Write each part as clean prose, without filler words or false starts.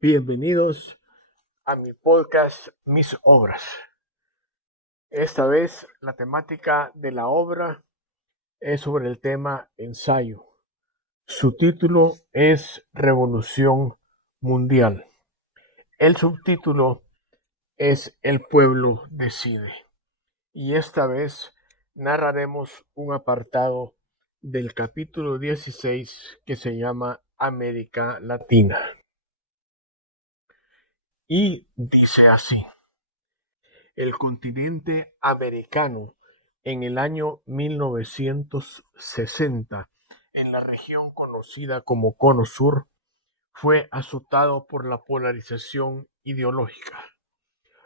Bienvenidos a mi podcast Mis Obras. Esta vez la temática de la obra es sobre el tema ensayo. Su título es Revolución Mundial. El subtítulo es El pueblo decide. Y esta vez narraremos un apartado del capítulo 16 que se llama América Latina. Y dice así: el continente americano en el año 1960, en la región conocida como Cono Sur, fue azotado por la polarización ideológica.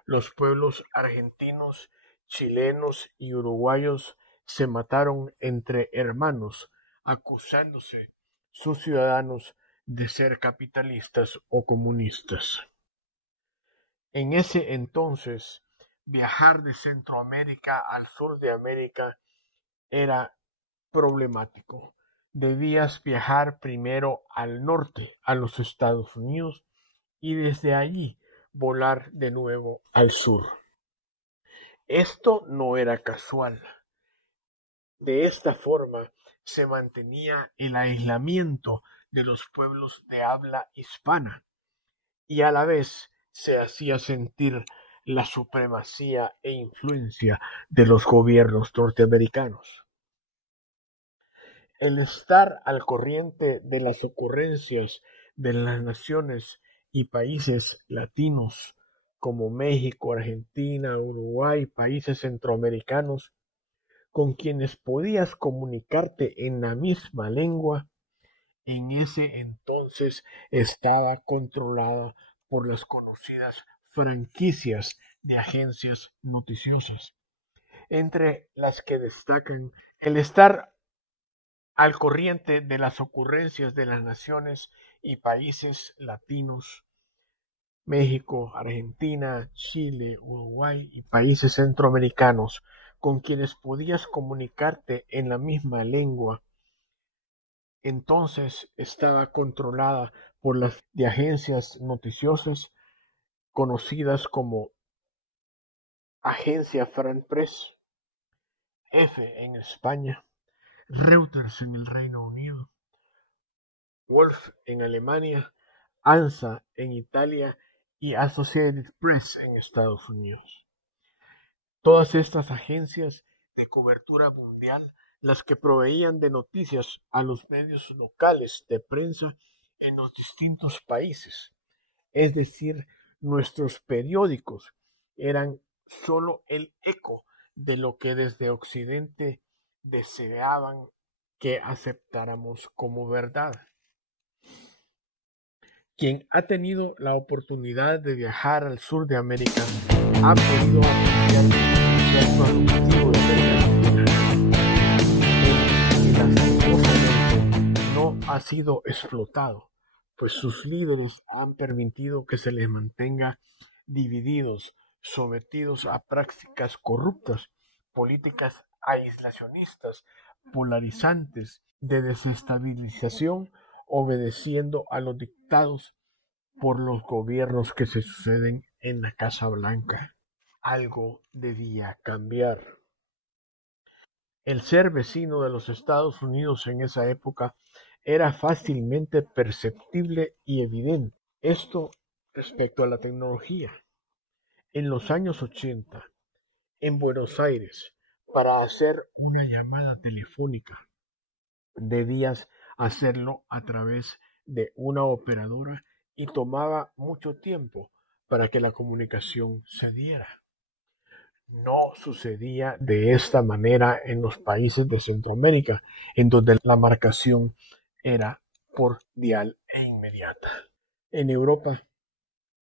Los pueblos argentinos, chilenos y uruguayos se mataron entre hermanos, acusándose sus ciudadanos de ser capitalistas o comunistas. En ese entonces, viajar de Centroamérica al sur de América era problemático. Debías viajar primero al norte, a los Estados Unidos, y desde allí volar de nuevo al sur. Esto no era casual. De esta forma se mantenía el aislamiento de los pueblos de habla hispana y a la vez se hacía sentir la supremacía e influencia de los gobiernos norteamericanos. El estar al corriente de las ocurrencias de las naciones y países latinos como México, Argentina, Uruguay, países centroamericanos, con quienes podías comunicarte en la misma lengua, en ese entonces estaba controlada por las conocidas franquicias de agencias noticiosas, entre las que destacan el estar al corriente de las ocurrencias de las naciones y países latinos, México, Argentina, Chile, Uruguay y países centroamericanos, con quienes podías comunicarte en la misma lengua. Entonces estaba controlada por las de agencias noticiosas conocidas como Agencia France Press, F en España, Reuters en el Reino Unido, Wolf en Alemania, ANSA en Italia y Associated Press en Estados Unidos. Todas estas agencias de cobertura mundial, las que proveían de noticias a los medios locales de prensa en los distintos países. Es decir, nuestros periódicos eran sólo el eco de lo que desde Occidente deseaban que aceptáramos como verdad. Quien ha tenido la oportunidad de viajar al sur de América ha podido apreciar cierto atractivo de América Latina, que lastimosamente no ha sido explotado, pues sus líderes han permitido que se les mantenga divididos, sometidos a prácticas corruptas, políticas aislacionistas, polarizantes, de desestabilización, obedeciendo a los dictados por los gobiernos que se suceden en la Casa Blanca. Algo debía cambiar. El ser vecino de los Estados Unidos en esa época era fácilmente perceptible y evidente. Esto respecto a la tecnología. En los años 80, en Buenos Aires, para hacer una llamada telefónica, debías hacerlo a través de una operadora y tomaba mucho tiempo para que la comunicación se diera. No sucedía de esta manera en los países de Centroamérica, en donde la marcación era por dial e inmediata. En Europa,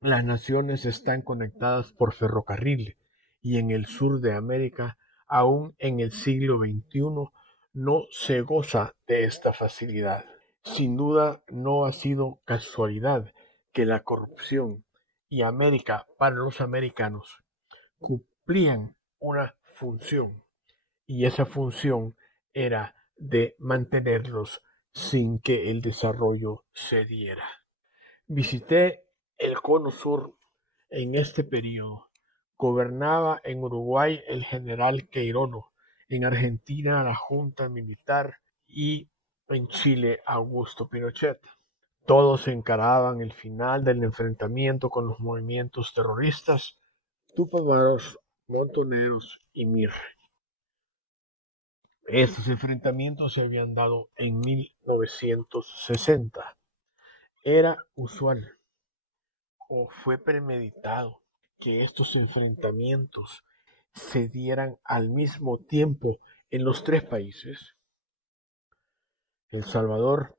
las naciones están conectadas por ferrocarril y en el sur de América, aún en el siglo XXI, no se goza de esta facilidad. Sin duda no ha sido casualidad que la corrupción y América para los americanos cumplían una función, y esa función era de mantenerlos sin que el desarrollo se diera. Visité el Cono Sur. En este periodo gobernaba en Uruguay el general Queirono, en Argentina la Junta Militar y en Chile Augusto Pinochet. Todos encaraban el final del enfrentamiento con los movimientos terroristas Tupamaros, Montoneros y Mir. Estos enfrentamientos se habían dado en 1960. Era usual o fue premeditado que estos enfrentamientos se dieran al mismo tiempo en los tres países. El Salvador,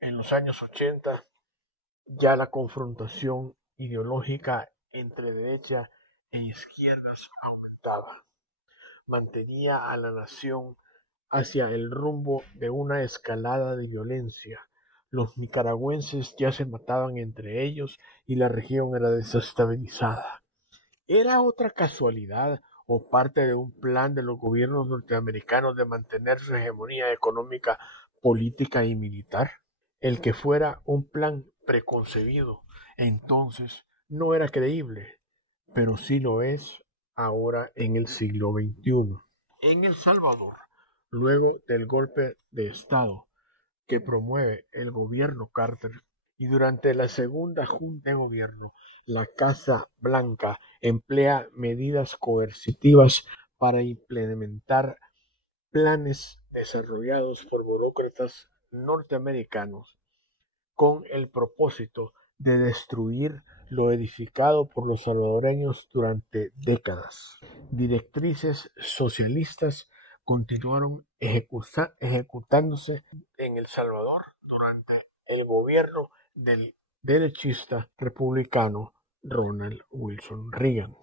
en los años 80, ya la confrontación ideológica entre derecha e izquierdas aumentaba. Mantenía a la nación hacia el rumbo de una escalada de violencia. Los nicaragüenses ya se mataban entre ellos y la región era desestabilizada. ¿Era otra casualidad o parte de un plan de los gobiernos norteamericanos de mantener su hegemonía económica, política y militar? El que fuera un plan preconcebido entonces no era creíble, pero sí lo es ahora en el siglo XXI. En El Salvador, luego del golpe de Estado que promueve el gobierno Carter y durante la segunda junta de gobierno, la Casa Blanca emplea medidas coercitivas para implementar planes desarrollados por burócratas norteamericanos con el propósito de destruir lo edificado por los salvadoreños durante décadas. Directrices socialistas continuaron ejecutándose en El Salvador durante el gobierno del derechista republicano Ronald Wilson Reagan.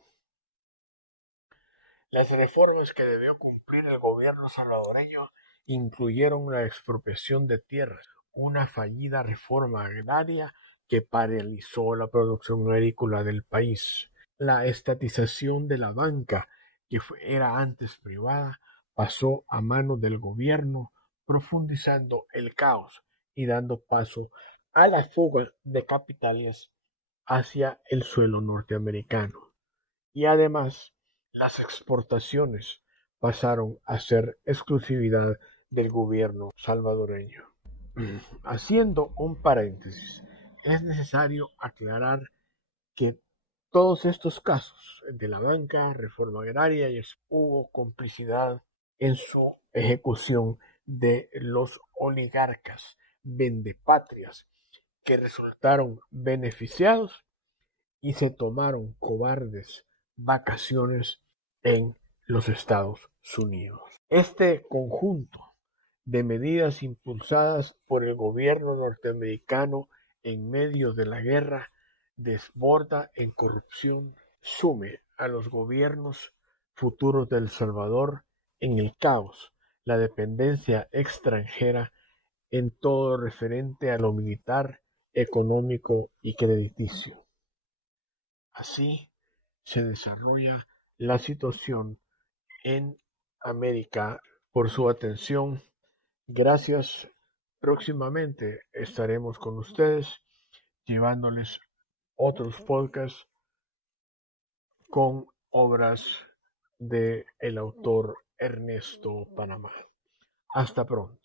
Las reformas que debió cumplir el gobierno salvadoreño incluyeron la expropiación de tierras, una fallida reforma agraria que paralizó la producción agrícola del país. La estatización de la banca, que era antes privada, pasó a manos del gobierno, profundizando el caos y dando paso a la fuga de capitales hacia el suelo norteamericano. Y además, las exportaciones pasaron a ser exclusividad del gobierno salvadoreño. Haciendo un paréntesis, es necesario aclarar que todos estos casos de la banca, reforma agraria y hubo complicidad en su ejecución de los oligarcas vendepatrias que resultaron beneficiados y se tomaron cobardes vacaciones en los Estados Unidos. Este conjunto de medidas impulsadas por el gobierno norteamericano en medio de la guerra desborda en corrupción, sume a los gobiernos futuros de El Salvador en el caos, la dependencia extranjera en todo referente a lo militar, económico y crediticio. Así se desarrolla la situación en América. Por su atención, gracias. Próximamente estaremos con ustedes llevándoles otros podcasts con obras de el autor Ernesto Panamá. Hasta pronto.